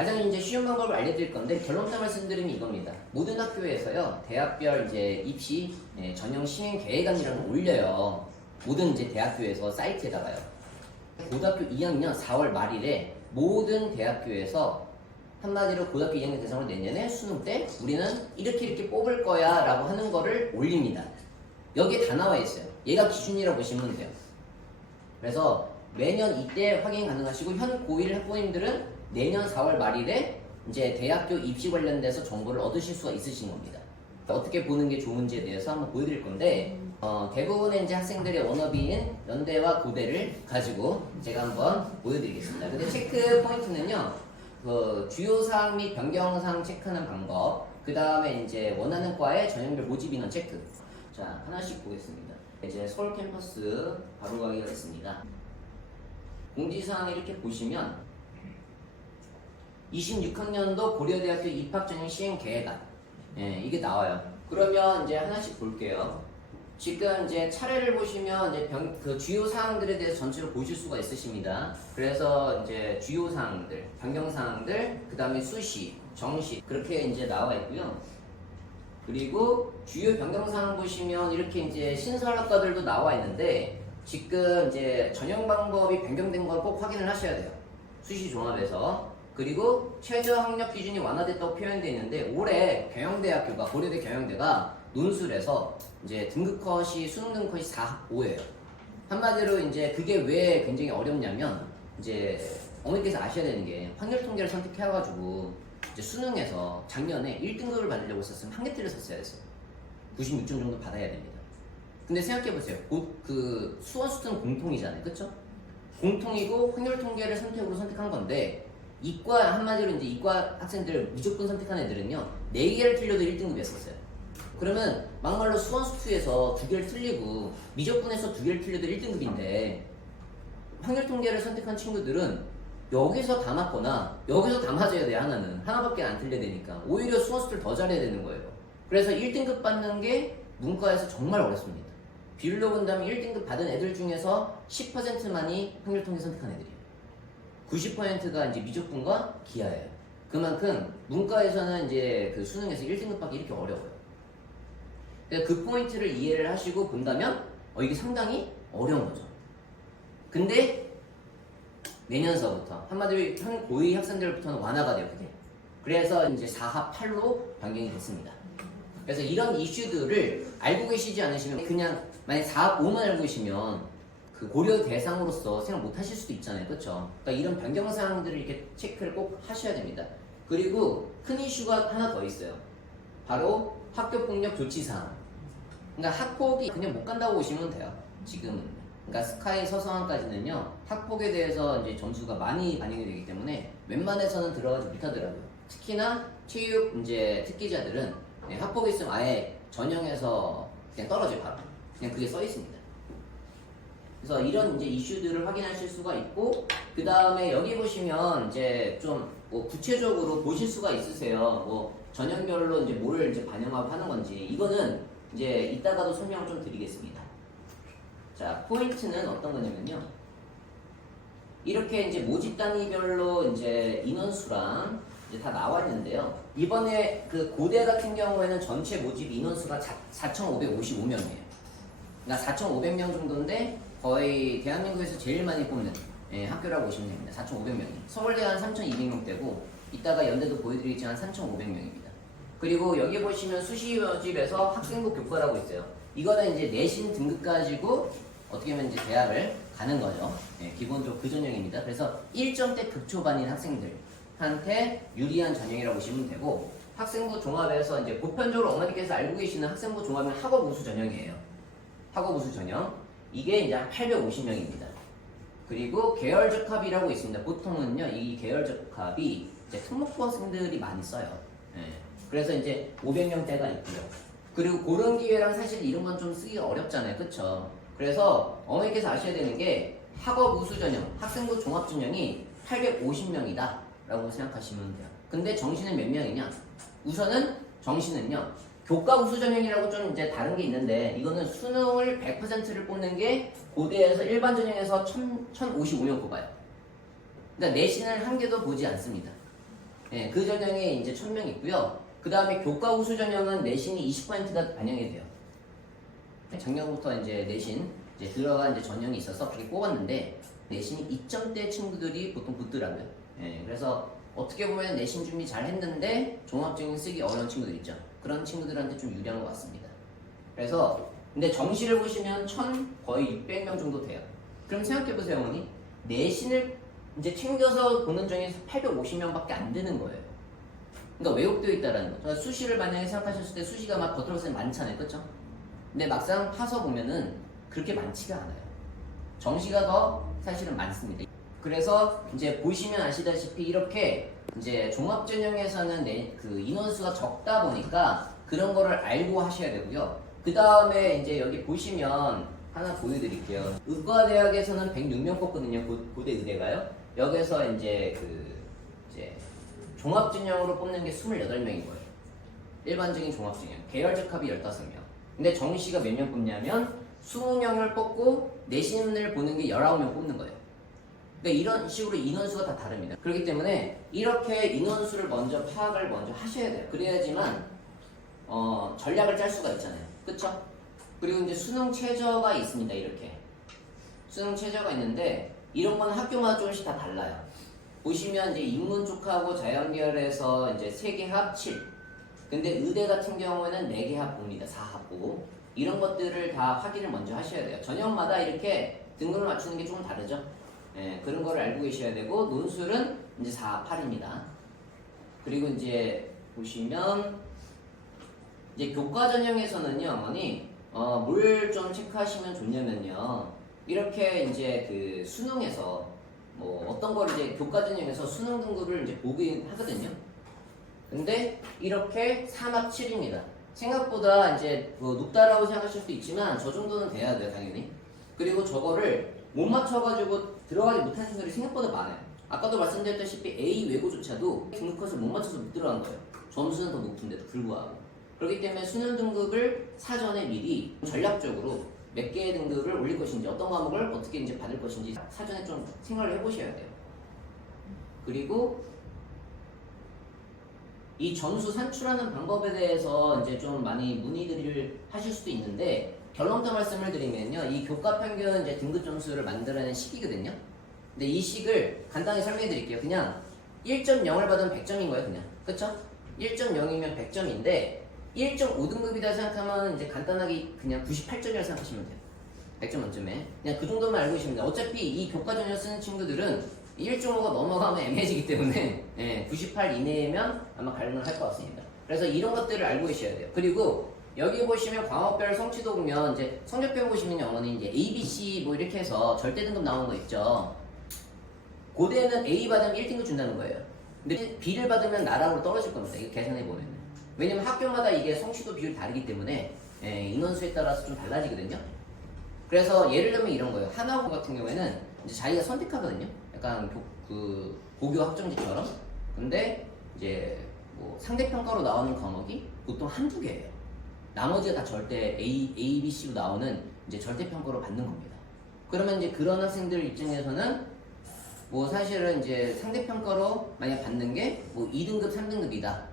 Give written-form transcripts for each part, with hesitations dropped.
가장 이제 쉬운 방법을 알려드릴 건데 결론부터 말씀드리면 이겁니다. 모든 학교에서요 대학별 이제 입시 전형 시행 계획안이라는 걸 올려요. 모든 이제 대학교에서 사이트에다가요. 고등학교 2학년 4월 말일에 모든 대학교에서 한마디로 고등학교 2학년 대상으로 내년에 수능 때 우리는 이렇게 뽑을 거야 라고 하는 거를 올립니다. 여기에 다 나와 있어요. 얘가 기준이라고 보시면 돼요. 그래서 매년 이때 확인 가능하시고 현 고1 학부모님들은 내년 4월 말일에 이제 대학교 입시 관련돼서 정보를 얻으실 수가 있으신 겁니다. 어떻게 보는 게 좋은지에 대해서 한번 보여드릴 건데 대부분의 이제 학생들의 워너비인 연대와 고대를 가지고 제가 한번 보여드리겠습니다. 근데 체크 포인트는요, 그 주요 사항 및 변경 사항 체크하는 방법, 그 다음에 이제 원하는 과의 전형별 모집 인원 체크. 자, 하나씩 보겠습니다. 이제 서울 캠퍼스 바로 가기가 됐습니다. 공지사항 이렇게 보시면 26학년도 고려대학교 입학전형 시행 계획안 이게 나와요. 그러면 이제 하나씩 볼게요. 지금 이제 차례를 보시면 이제 그 주요 사항들에 대해서 전체로 보실 수가 있으십니다. 그래서 이제 주요 사항들, 변경 사항들, 그 다음에 수시, 정시 그렇게 이제 나와 있고요. 그리고 주요 변경 사항 보시면 이렇게 이제 신설학과들도 나와 있는데 지금 이제 전형 방법이 변경된 걸 꼭 확인을 하셔야 돼요. 수시 종합에서. 그리고 최저 학력 기준이 완화됐다고 표현되어 있는데 올해 경영대학교가 고려대 경영대가 논술에서 이제 등급컷이 수능 등급컷이 4.5예요. 한마디로 이제 그게 왜 굉장히 어렵냐면 이제 어머니께서 아셔야 되는 게 확률 통계를 선택해가지고 이제 수능에서 작년에 1등급을 받으려고 했었으면 한계티를 썼어야 했어요. 96점 정도 받아야 됩니다. 근데 생각해보세요. 그 수원 수능 공통이잖아요. 그쵸? 공통이고 확률 통계를 선택한 건데 이과 한마디로 이제 이과 학생들 무조건 선택한 애들은요 4개를 틀려도 1등급이었었어요. 그러면 막말로 수원 수투에서 2개를 틀리고 미적분에서 2개를 틀려도 1등급인데 확률 통계를 선택한 친구들은 여기서 다 맞거나 여기서 다 맞아야 돼요. 하나밖에 안 틀려야 되니까 오히려 수원 수투를 더 잘해야 되는 거예요. 그래서 1등급 받는 게 문과에서 정말 어렵습니다. 비율로 본다면 1등급 받은 애들 중에서 10%만이 확률 통계 선택한 애들이에요. 90%가 이제 미적분과 기하예요. 그만큼 문과에서는 이제 그 수능에서 1등급 받기 이렇게 어려워요. 그러니까 그 포인트를 이해를 하시고 본다면 이게 상당히 어려운 거죠. 근데 내년서부터 한마디로 현 고2 학생들부터는 완화가 돼요. 그게. 그래서 이제 4합 8로 변경이 됐습니다. 그래서 이런 이슈들을 알고 계시지 않으시면 그냥 만약 4합 5만 알고 계시면 그 고려 대상으로서 생각 못 하실 수도 있잖아요. 그렇죠? 그러니까 이런 변경 사항들을 이렇게 체크를 꼭 하셔야 됩니다. 그리고 큰 이슈가 하나 더 있어요. 바로 학교 폭력 조치 사항. 그러니까 학폭이 그냥 못 간다고 보시면 돼요. 지금은. 그러니까 스카이 서성한까지는요. 학폭에 대해서 이제 점수가 많이 반영이 되기 때문에 웬만해서는 들어가지 못하더라고요. 특히나 체육 이제 특기자들은 학폭이 있으면 아예 전형에서 그냥 떨어져요. 바로. 그냥 그게 써 있습니다. 그래서 이런 이제 이슈들을 확인하실 수가 있고, 그 다음에 여기 보시면 이제 좀 뭐 구체적으로 보실 수가 있으세요. 뭐 전형별로 이제 뭘 이제 반영하고 하는 건지 이거는 이제 이따가도 설명을 좀 드리겠습니다. 자, 포인트는 어떤 거냐면요. 이렇게 이제 모집 단위별로 이제 인원수랑 이제 다 나와 있는데요. 이번에 그 고대 같은 경우에는 전체 모집 인원수가 4,555명이에요. 그러니까 4,500명 정도인데 거의 대한민국에서 제일 많이 뽑는 학교라고 보시면 됩니다. 4,500명이. 서울대 한 3,200명대고 이따가 연대도 보여드리겠지만 3,500명입니다. 그리고 여기 보시면 수시 모집에서 학생부 교과라고 있어요. 이거는 이제 내신 등급 가지고 어떻게 보면 이제 대학을 가는 거죠. 기본적으로 그 전형입니다. 그래서 1점대 급초반인 학생들한테 유리한 전형이라고 보시면 되고 학생부 종합에서 이제 보편적으로 어머니께서 알고 계시는 학생부 종합은 학업 우수 전형이에요. 학업 우수 전형. 이게 이제 850명입니다. 그리고 계열 적합이라고 있습니다. 보통은요, 이 계열 적합이 이제 특목고 학생들이 많이 써요. 그래서 이제 500명대가 있고요. 그리고 그런 기회랑 사실 이런 건 좀 쓰기가 어렵잖아요. 그쵸? 그래서 어머니께서 아셔야 되는 게 학업 우수 전형, 학생부 종합 전형이 850명이다 라고 생각하시면 돼요. 근데 정시는 몇 명이냐? 우선은 정시는요, 교과 우수 전형이라고 좀 이제 다른 게 있는데 이거는 수능을 100%를 뽑는 게 고대에서 일반 전형에서 1055명 뽑아요. 그러니까 내신을 한 개도 보지 않습니다. 예, 그 전형에 이제 1000명 있고요. 그 다음에 교과 우수 전형은 내신이 20%가 반영이 돼요. 작년부터 이제 내신 이제 들어간 이제 전형이 있어서 그렇게 뽑았는데 내신이 2점대 친구들이 보통 붙더라고요. 예, 그래서 어떻게 보면 내신 준비 잘 했는데 종합적인 쓰기 어려운 친구들 있죠. 그런 친구들한테 좀 유리한 것 같습니다. 그래서 근데 정시를 보시면 거의 600명 정도 돼요. 그럼 생각해보세요, 어머니. 내신을 이제 챙겨서 보는 중에서 850명밖에 안 되는 거예요. 그러니까 왜곡되어 있다라는 거죠. 그러니까 수시를 만약에 생각하셨을 때 수시가 막 겉으로서는 많잖아요, 그렇죠? 근데 막상 파서 보면은 그렇게 많지가 않아요. 정시가 더 사실은 많습니다. 그래서 이제 보시면 아시다시피 이렇게 이제 종합전형에서는 그 인원수가 적다 보니까 그런 거를 알고 하셔야 되고요. 그 다음에 이제 여기 보시면 하나 보여드릴게요. 의과대학에서는 106명 뽑거든요. 고대 의대가요. 여기서 이제 이제 종합전형으로 뽑는 게 28명인 거예요. 일반적인 종합전형. 계열적 합이 15명. 근데 정시가 몇 명 뽑냐면 20명을 뽑고 내신을 보는 게 19명 뽑는 거예요. 그러니까 이런 식으로 인원수가 다 다릅니다. 그렇기 때문에 이렇게 인원수를 파악을 먼저 하셔야 돼요. 그래야지만 전략을 짤 수가 있잖아요. 그쵸? 그리고 이제 수능 최저가 있습니다. 이렇게 수능 최저가 있는데 이런 건 학교마다 조금씩 다 달라요. 보시면 이제 인문 쪽하고 자연계열에서 이제 3개 합 7. 근데 의대 같은 경우에는 4개 합 5입니다. 4합 5. 이런 것들을 다 확인을 먼저 하셔야 돼요. 전형마다 이렇게 등급을 맞추는 게 조금 다르죠. 예, 그런 거를 알고 계셔야 되고 논술은 이제 4합 8입니다. 그리고 이제 보시면 이제 교과 전형에서는요, 어머니 뭘 좀 체크하시면 좋냐면요. 이렇게 이제 그 수능에서 뭐 어떤 걸 이제 교과 전형에서 수능 등급을 이제 보긴 하거든요. 근데 이렇게 3합 7입니다. 생각보다 이제 뭐 높다라고 생각하실 수도 있지만 저 정도는 돼야 돼요, 당연히. 그리고 저거를 못 맞춰가지고 들어가지 못하는 친구들이 생각보다 많아요. 아까도 말씀드렸다시피 A 외고조차도 등급 컷을 못 맞춰서 못 들어간 거예요. 점수는 더 높은데도 불구하고. 그렇기 때문에 수능 등급을 사전에 미리 전략적으로 몇 개의 등급을 올릴 것인지 어떤 과목을 어떻게 이제 받을 것인지 사전에 좀 생각을 해보셔야 돼요. 그리고 이 점수 산출하는 방법에 대해서 이제 좀 많이 문의들을 하실 수도 있는데 결론부터 말씀을 드리면요. 이 교과 평균 이제 등급 점수를 만들어낸 식이거든요. 근데 이 식을 간단히 설명해 드릴게요. 그냥 1.0을 받으면 100점인 거예요, 그냥. 그쵸? 1.0이면 100점인데 1.5등급이다 생각하면 이제 간단하게 그냥 98점이라고 생각하시면 돼요. 100점 만점에. 그냥 그 정도만 알고 계시면 돼요. 어차피 이 교과 전형 쓰는 친구들은 1.5가 넘어가면 애매해지기 때문에 98 이내면 아마 가능을 할 것 같습니다. 그래서 이런 것들을 알고 계셔야 돼요. 그리고 여기 보시면 과목별 성취도 보면 이제 성적표 보시면 어머니 이제 A, B, C 뭐 이렇게 해서 절대 등급 나오는 거 있죠. 고대는 A 받으면 1등급 준다는 거예요. 근데 B를 받으면 나락으로 떨어질 겁니다. 이거 계산해 보면. 왜냐면 학교마다 이게 성취도 비율이 다르기 때문에 인원수에 따라서 좀 달라지거든요. 그래서 예를 들면 이런 거예요. 하나고 같은 경우에는 이제 자기가 선택하거든요. 약간 고교 학점제처럼. 근데 이제 뭐 상대평가로 나오는 과목이 보통 한두 개예요. 나머지가 다 절대 A, B, C로 나오는 이제 절대평가로 받는 겁니다. 그러면 이제 그런 학생들 입장에서는 뭐 사실은 이제 상대평가로 만약 받는 게 뭐 2등급, 3등급이다.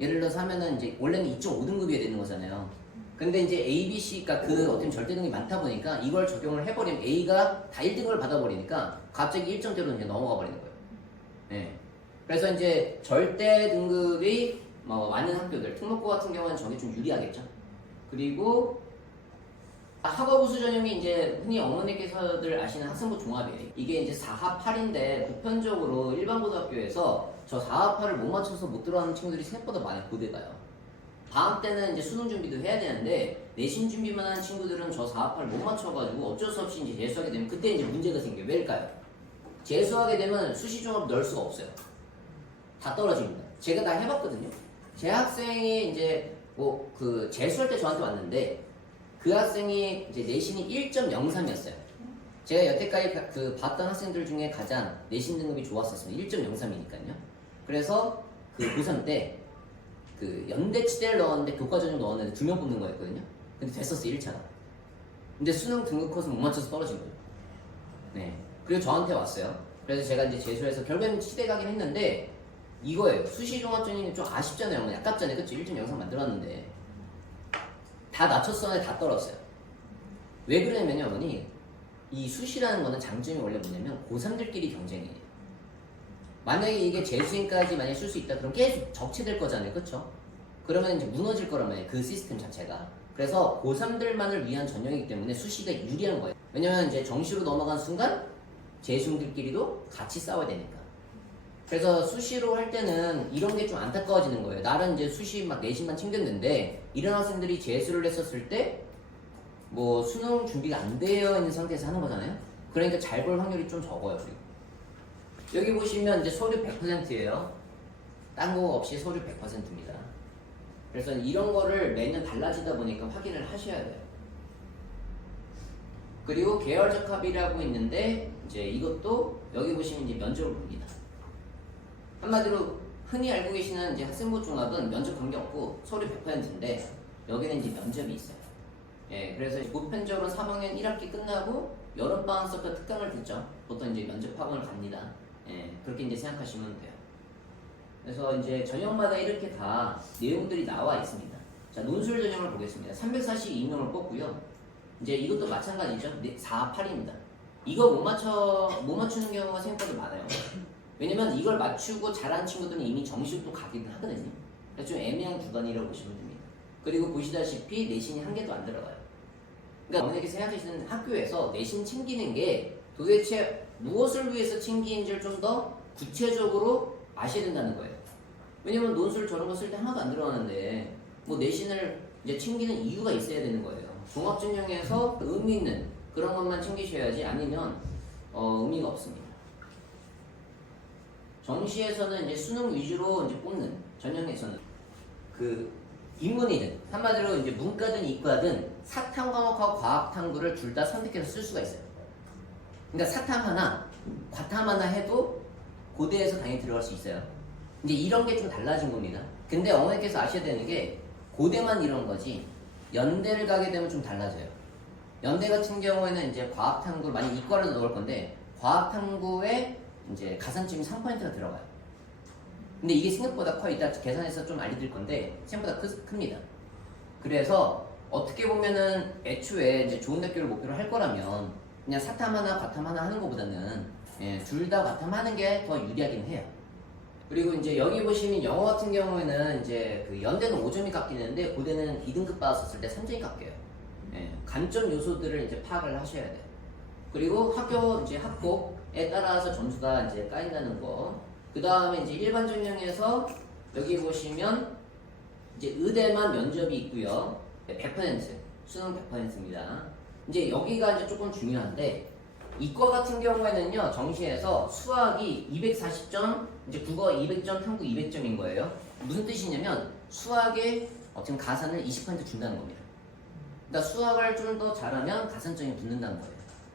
예를 들어서 하면은 이제 원래는 2.5등급이어야 되는 거잖아요. 근데 이제 A, B, C가 그 어떤 절대등급이 많다 보니까 이걸 적용을 해버리면 A가 다 1등급을 받아버리니까 갑자기 1점대로 이제 넘어가 버리는 거예요. 네. 그래서 이제 절대 등급이 뭐 많은 학교들, 특목고 같은 경우는 저게 좀 유리하겠죠. 그리고 학업 우수 전형이 이제 흔히 어머니께서들 아시는 학생부 종합이에요. 이게 이제 4합 8인데 보편적으로 일반 고등학교에서 저 4합 8을 못 맞춰서 못 들어가는 친구들이 생각보다 많아요. 고대가요. 방학 때는 이제 수능 준비도 해야 되는데 내신 준비만 하는 친구들은 저 4합 8을 못 맞춰가지고 어쩔 수 없이 이제 재수하게 되면 그때 이제 문제가 생겨요. 왜일까요? 재수하게 되면 수시 종합 넣을 수가 없어요. 다 떨어집니다. 제가 다 해봤거든요. 제 학생이 이제 뭐 재수할 때 저한테 왔는데 그 학생이 이제 내신이 1.03이었어요. 제가 여태까지 봤던 학생들 중에 가장 내신 등급이 좋았었습니다. 1.03이니까요. 그래서 고3 때 연대치대를 넣었는데 교과전형 넣었는데 2명 뽑는 거였거든요. 근데 됐었어요, 1차가. 근데 수능 등급 컷은 못 맞춰서 떨어진 거예요. 네. 그리고 저한테 왔어요. 그래서 제가 이제 재수해서 결국에는 치대 가긴 했는데 이거예요. 수시 종합전형이 좀 아쉽잖아요. 어머니. 아깝잖아요. 그치? 1점 영상 만들었는데 다 낮췄었는데 다 떨었어요. 왜 그러냐면요 어머니, 이 수시라는 거는 장점이 원래 뭐냐면 고3들끼리 경쟁이에요. 만약에 이게 재수행까지 만약에 쓸 수 있다 그럼 계속 적체될 거잖아요. 그쵸? 그러면 이제 무너질 거란 말이에요. 그 시스템 자체가. 그래서 고3들만을 위한 전형이기 때문에 수시가 유리한 거예요. 왜냐면 이제 정시로 넘어간 순간 재수생들끼리도 같이 싸워야 되니까. 그래서 수시로 할 때는 이런 게 좀 안타까워지는 거예요. 나는 이제 수시 막 내신만 챙겼는데 이런 학생들이 재수를 했었을 때 뭐 수능 준비가 안 되어 있는 상태에서 하는 거잖아요. 그러니까 잘 볼 확률이 좀 적어요. 그리고 여기 보시면 이제 서류 100%예요. 딴 거 없이 서류 100%입니다. 그래서 이런 거를 매년 달라지다 보니까 확인을 하셔야 돼요. 그리고 계열적 합이라고 있는데 이제 이것도 여기 보시면 이제 면접을 봅니다. 한마디로 흔히 알고 계시는 이제 학생부 종합은 면접 관계없고 서류 100%인데 여기는 이제 면접이 있어요. 예, 그래서 보편적으로 3학년 1학기 끝나고 여름방학서부터 특강을 듣죠. 보통 이제 면접 학원을 갑니다. 예, 그렇게 이제 생각하시면 돼요. 그래서 이제 전형마다 이렇게 다 내용들이 나와 있습니다. 자, 논술 전형을 보겠습니다. 342명을 뽑고요. 이제 이것도 마찬가지죠. 4, 8입니다. 이거 못 맞추는 경우가 생각보다 많아요. 왜냐면 이걸 맞추고 잘하는 친구들은 이미 정시로 또 가긴 하거든요. 그래서 좀 애매한 구간이라고 보시면 됩니다. 그리고 보시다시피 내신이 한 개도 안 들어가요. 그러니까 어머니께 생각하시는 학교에서 내신 챙기는 게 도대체 무엇을 위해서 챙기는지를 좀 더 구체적으로 아셔야 된다는 거예요. 왜냐면 논술 저런 거 쓸 때 하나도 안 들어가는데 뭐 내신을 이제 챙기는 이유가 있어야 되는 거예요. 종합전형에서 의미 있는 그런 것만 챙기셔야지 아니면 의미가 없습니다. 정시에서는 이제 수능 위주로 이제 뽑는 전형에서는 그 인문이든 한마디로 이제 문과든 이과든 사탐 과목하고 과학 탐구를 둘 다 선택해서 쓸 수가 있어요. 그러니까 사탐 하나, 과탐 하나 해도 고대에서 당연히 들어갈 수 있어요. 이제 이런 게 좀 달라진 겁니다. 근데 어머니께서 아셔야 되는 게 고대만 이런 거지 연대를 가게 되면 좀 달라져요. 연대 같은 경우에는 이제 과학 탐구 만약 이과를 넣을 건데 과학 탐구에 이제 가산점이 3%가 들어가요. 근데 이게 생각보다 커요. 이따 계산해서 좀 알려드릴 건데 생각보다 큽니다. 그래서 어떻게 보면은 애초에 이제 좋은 대학교를 목표로 할 거라면 그냥 사탐 하나, 과탐 하나 하는 것보다는 둘 다 과탐 하는 게 더 유리하긴 해요. 그리고 이제 여기 보시면 영어 같은 경우에는 이제 그 연대는 5점이 깎이는데 고대는 2등급 받았을 때 3점이 깎여요. 관점 요소들을 이제 파악을 하셔야 돼요. 그리고 학교 이제 학폭에 따라서 점수가 이제 까인다는 거. 그 다음에 이제 일반 전형에서 여기 보시면 이제 의대만 면접이 있고요. 100% 수능 100%입니다. 이제 여기가 이제 조금 중요한데 이과 같은 경우에는요 정시에서 수학이 240점, 이제 국어 200점, 탐구 200점인 거예요. 무슨 뜻이냐면 수학에 지금 가산을 20% 준다는 겁니다. 그러니까 수학을 좀 더 잘하면 가산점이 붙는다는 거예요.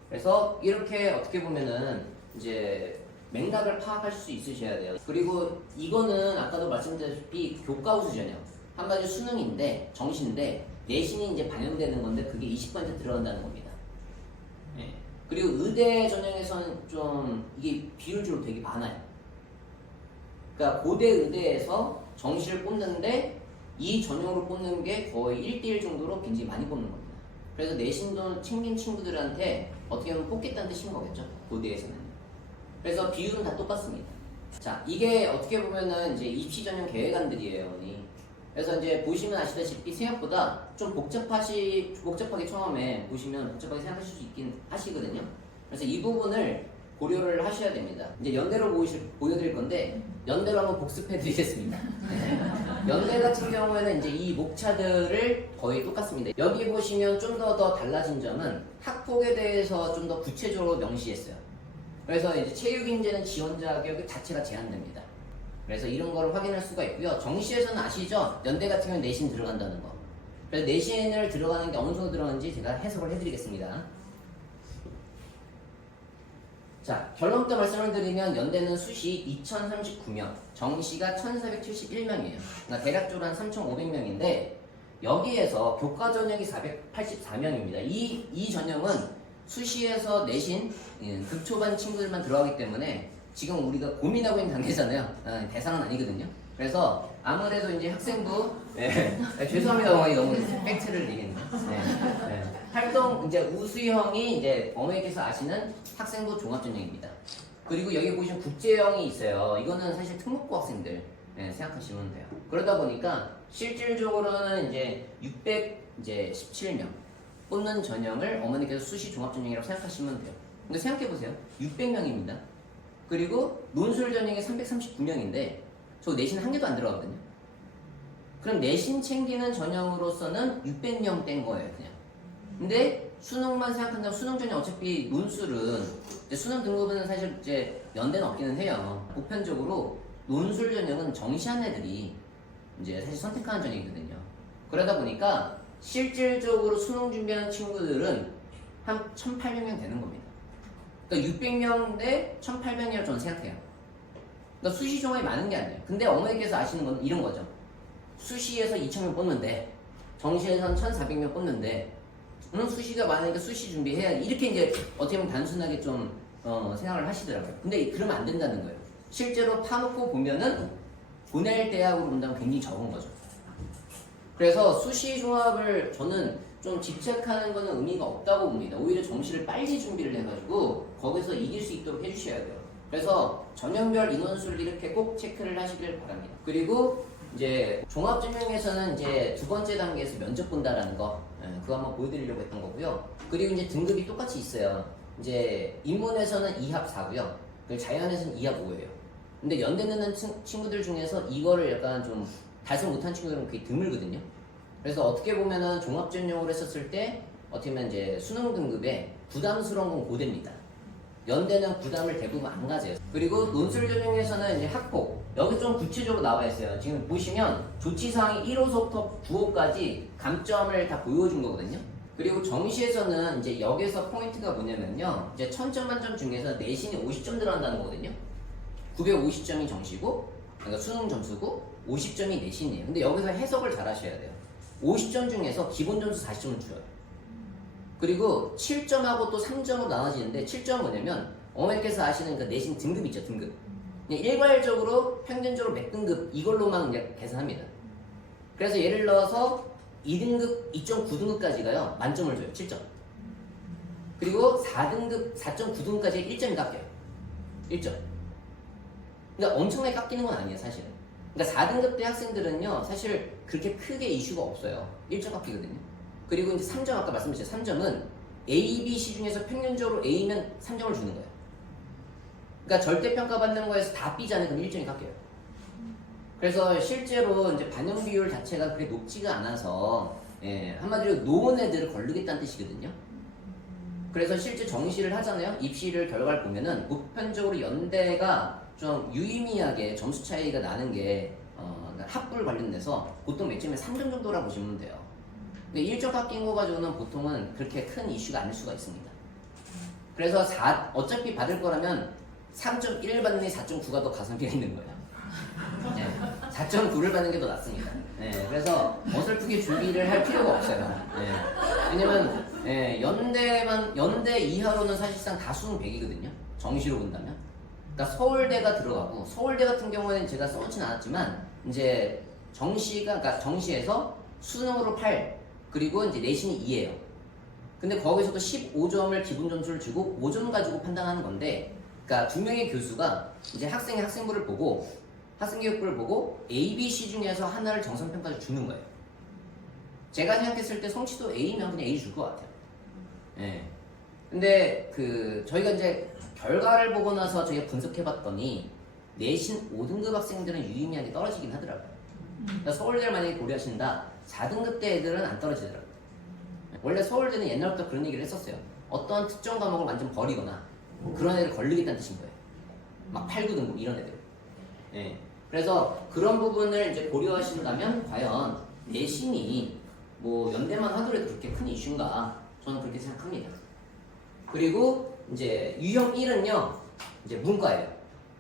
그래서 이렇게 어떻게 보면은 이제 맥락을 파악할 수 있으셔야 돼요. 그리고 이거는 아까도 말씀드렸다시피 교과 우수 전형 한마디로 수능인데 정시인데 내신이 이제 반영되는 건데 그게 20% 들어간다는 겁니다. 그리고 의대 전형에서는 좀 이게 비율적으로 되게 많아요. 그러니까 고대 의대에서 정시를 뽑는데 이 전형으로 뽑는 게 거의 1대1 정도로 굉장히 많이 뽑는 겁니다. 그래서 내신도 챙긴 친구들한테 어떻게 보면 뽑겠다는 뜻인 거겠죠. 고대에서는. 그래서 비율은 다 똑같습니다. 자, 이게 어떻게 보면은 이제 입시 전형 계획안들이에요, 언니. 그래서 이제 보시면 아시다시피 생각보다 좀 복잡하게 처음에 보시면 복잡하게 생각하실 수 있긴 하시거든요. 그래서 이 부분을 고려를 하셔야 됩니다. 이제 연대로 보여드릴 건데 연대로 한번 복습해 드리겠습니다. 연대 같은 경우에는 이제 이 목차들을 거의 똑같습니다. 여기 보시면 좀 더 달라진 점은 학폭에 대해서 좀 더 구체적으로 명시했어요. 그래서 이제 체육인재는 지원 자격 자체가 제한됩니다. 그래서 이런 거를 확인할 수가 있고요. 정시에서는 아시죠? 연대 같은 경우는 내신 들어간다는 거. 그래서 내신을 들어가는 게 어느 정도 들어가는지 제가 해석을 해드리겠습니다. 자, 결론부터 말씀을 드리면 연대는 수시 2039명, 정시가 1471명이에요. 그러니까 대략적으로 한 3500명인데 여기에서 교과 전형이 484명입니다. 이 전형은 수시에서 내신 극초반 친구들만 들어가기 때문에 지금 우리가 고민하고 있는 단계잖아요. 대상은 아니거든요. 그래서 아무래도 이제 학생부 죄송합니다. 어머니 너무 팩트를 얘기했네요. 활동 이제 우수형이 이제 어머니께서 아시는 학생부 종합전형입니다. 그리고 여기 보시면 국제형이 있어요. 이거는 사실 특목고 학생들 생각하시면 돼요. 그러다 보니까 실질적으로는 이제 617명 뽑는 전형을 어머니께서 수시 종합전형이라고 생각하시면 돼요. 근데 생각해 보세요. 600명입니다. 그리고 논술 전형이 339명인데 저 내신 한 개도 안 들어가거든요. 그럼 내신 챙기는 전형으로서는 600명 뗀 거예요, 그냥. 근데 수능만 생각한다면 수능 전형 어차피 논술은 수능 등급은 사실 이제 연대는 없기는 해요. 보편적으로 논술 전형은 정시한 애들이 이제 사실 선택하는 전형이거든요. 그러다 보니까 실질적으로 수능 준비하는 친구들은 한 1,800명 되는 겁니다. 그러니까 600명 대 1,800명이라고 저는 생각해요. 그러니까 수시 종합이 많은 게 아니에요. 근데 어머니께서 아시는 건 이런 거죠. 수시에서 2,000명 뽑는데 정시에서는 1,400명 뽑는데 수시가 많으니까 수시 준비해야 이렇게 이제 어떻게 보면 단순하게 좀 생각을 하시더라고요. 근데 그러면 안 된다는 거예요. 실제로 파놓고 보면은 보낼 대학으로 본다면 굉장히 적은 거죠. 그래서 수시 종합을 저는 좀 집착하는 거는 의미가 없다고 봅니다. 오히려 정시를 빨리 준비를 해가지고 거기서 이길 수 있도록 해주셔야 돼요. 그래서 전형별 인원수를 이렇게 꼭 체크를 하시길 바랍니다. 그리고 이제 종합전형에서는 이제 두 번째 단계에서 면접 본다라는 거, 그거 한번 보여드리려고 했던 거고요. 그리고 이제 등급이 똑같이 있어요. 이제 인문에서는 2합 4고요. 그리고 자연에서는 2합 5예요. 근데 연대 넣는 친구들 중에서 이거를 약간 좀 달성 못한 친구들은 그게 드물거든요. 그래서 어떻게 보면은 종합전형으로 했었을 때 어떻게 보면 이제 수능 등급에 부담스러운 건 고대입니다. 연대는 부담을 대부분 안 가져요. 그리고 논술 전형에서는 이제 학폭 여기 좀 구체적으로 나와 있어요. 지금 보시면 조치사항이 1호서부터 9호까지 감점을 다 보여준 거거든요. 그리고 정시에서는 이제 여기서 포인트가 뭐냐면요. 이제 1000점 만점 중에서 내신이 50점 들어간다는 거거든요. 950점이 정시고, 그러니까 수능 점수고 50점이 내신이에요. 근데 여기서 해석을 잘 하셔야 돼요. 50점 중에서 기본 점수 40점을 줘요. 그리고 7점하고 또 3점으로 나눠지는데 7점은 뭐냐면 어머니께서 아시는 그 내신 등급 있죠, 등급. 그냥 일괄적으로 평균적으로 몇 등급 이걸로만 그냥 계산합니다. 그래서 예를 들어서 2등급, 2.9등급까지가요 만점을 줘요. 7점. 그리고 4등급, 4.9등급까지 1점이 깎여요. 1점. 그러니까 엄청나게 깎이는 건 아니에요, 사실은. 그러니까 4등급 때 학생들은요, 사실 그렇게 크게 이슈가 없어요. 1점 깎이거든요. 그리고 이제 3점, 아까 말씀드렸죠. 3점은 A, B, C 중에서 평균적으로 A면 3점을 주는 거예요. 그러니까 절대평가 받는 거에서 다 B잖아요. 그럼 1점이 깎여요. 그래서 실제로 이제 반영 비율 자체가 그렇게 높지가 않아서, 한마디로 노은 애들을 걸르겠다는 뜻이거든요. 그래서 실제 정시를 하잖아요. 입시를 결과를 보면은 보편적으로 연대가 좀 유의미하게 점수 차이가 나는 게 학불 관련돼서 보통 매점에 3점 정도라고 보시면 돼요. 근데 1점 깎인 거 가지고는 보통은 그렇게 큰 이슈가 아닐 수가 있습니다. 그래서 어차피 받을 거라면 3.1 받는 게 4.9가 더 가성비가 있는 거예요. 4.9를 받는 게 더 낫습니다. 그래서 어설프게 준비를 할 필요가 없어요. 왜냐면 연대 이하로는 사실상 다 수능 100이거든요. 정시로 본다면. 그러니까 서울대가 들어가고 서울대 같은 경우에는 제가 써놓진 않았지만 이제 그러니까 정시에서 수능으로 8 그리고 이제 내신이 2예요. 근데 거기서도 15점을 기본 점수를 주고 5점 가지고 판단하는 건데, 그러니까 두 명의 교수가 이제 학생의 학생부를 보고 학생교육부를 보고 A, B, C 중에서 하나를 정성평가를 주는 거예요. 제가 생각했을 때 성취도 A면 그냥 A 줄 것 같아요. 근데 저희가 이제 결과를 보고 나서 저희가 분석해봤더니 내신 5등급 학생들은 유의미하게 떨어지긴 하더라고요. 그러니까 서울대를 만약에 고려하신다, 4등급 대 애들은 안 떨어지더라고요. 원래 서울대는 옛날부터 그런 얘기를 했었어요. 어떤 특정 과목을 완전 버리거나 그런 애를 걸리겠다는 뜻인 거예요. 막 8, 9등급 이런 애들. 그래서 그런 부분을 이제 고려하신다면 과연 내신이 뭐 연대만 하더라도 그렇게 큰 이슈인가? 저는 그렇게 생각합니다. 그리고 이제 유형 1은요, 이제 문과예요.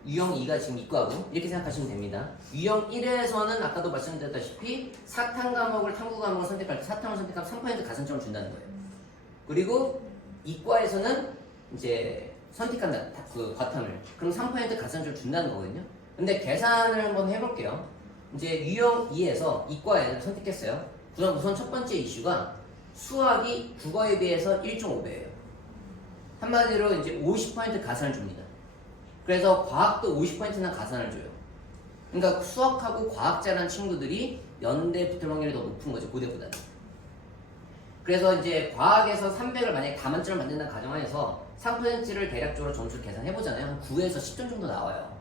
유형 2가 지금 이과고 이렇게 생각하시면 됩니다. 유형 1에서는 아까도 말씀드렸다시피 사탐 과목을 탐구 과목을 선택할 때 사탐을 선택하면 3% 가산점을 준다는 거예요. 그리고 이과에서는 이제 선택한다, 그 과탐을. 그럼 3% 가산점을 준다는 거거든요. 근데 계산을 한번 해볼게요. 이제 유형 2에서 이과에 선택했어요. 우선 첫 번째 이슈가 수학이 국어에 비해서 1.5배예요. 한마디로 이제 50% 가산을 줍니다. 그래서 과학도 50%나 가산을 줘요. 그러니까 수학하고 과학 잘하는 친구들이 연대 붙을 확률이 더 높은 거죠, 고대보다는. 그래서 이제 과학에서 300을 만약에 다 만점을 받는다는 가정하에서 3%를 대략적으로 점수를 계산해보잖아요. 한 9에서 10점 정도 나와요.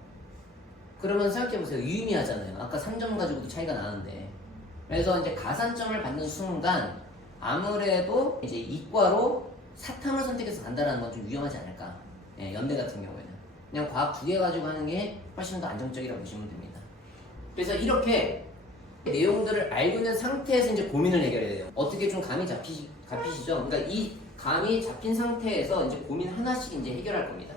그러면 생각해보세요. 유의미하잖아요. 아까 3점 가지고도 차이가 나는데. 그래서 이제 가산점을 받는 순간 아무래도 이제 이과로 사탐을 선택해서 간다는 건 좀 위험하지 않을까. 예, 연대 같은 경우에는. 그냥 과학 2개 가지고 하는 게 훨씬 더 안정적이라고 보시면 됩니다. 그래서 이렇게 내용들을 알고 있는 상태에서 이제 고민을 해결해야 돼요. 어떻게 좀 감이 잡히시죠? 그러니까 이 감이 잡힌 상태에서 이제 고민 하나씩 이제 해결할 겁니다.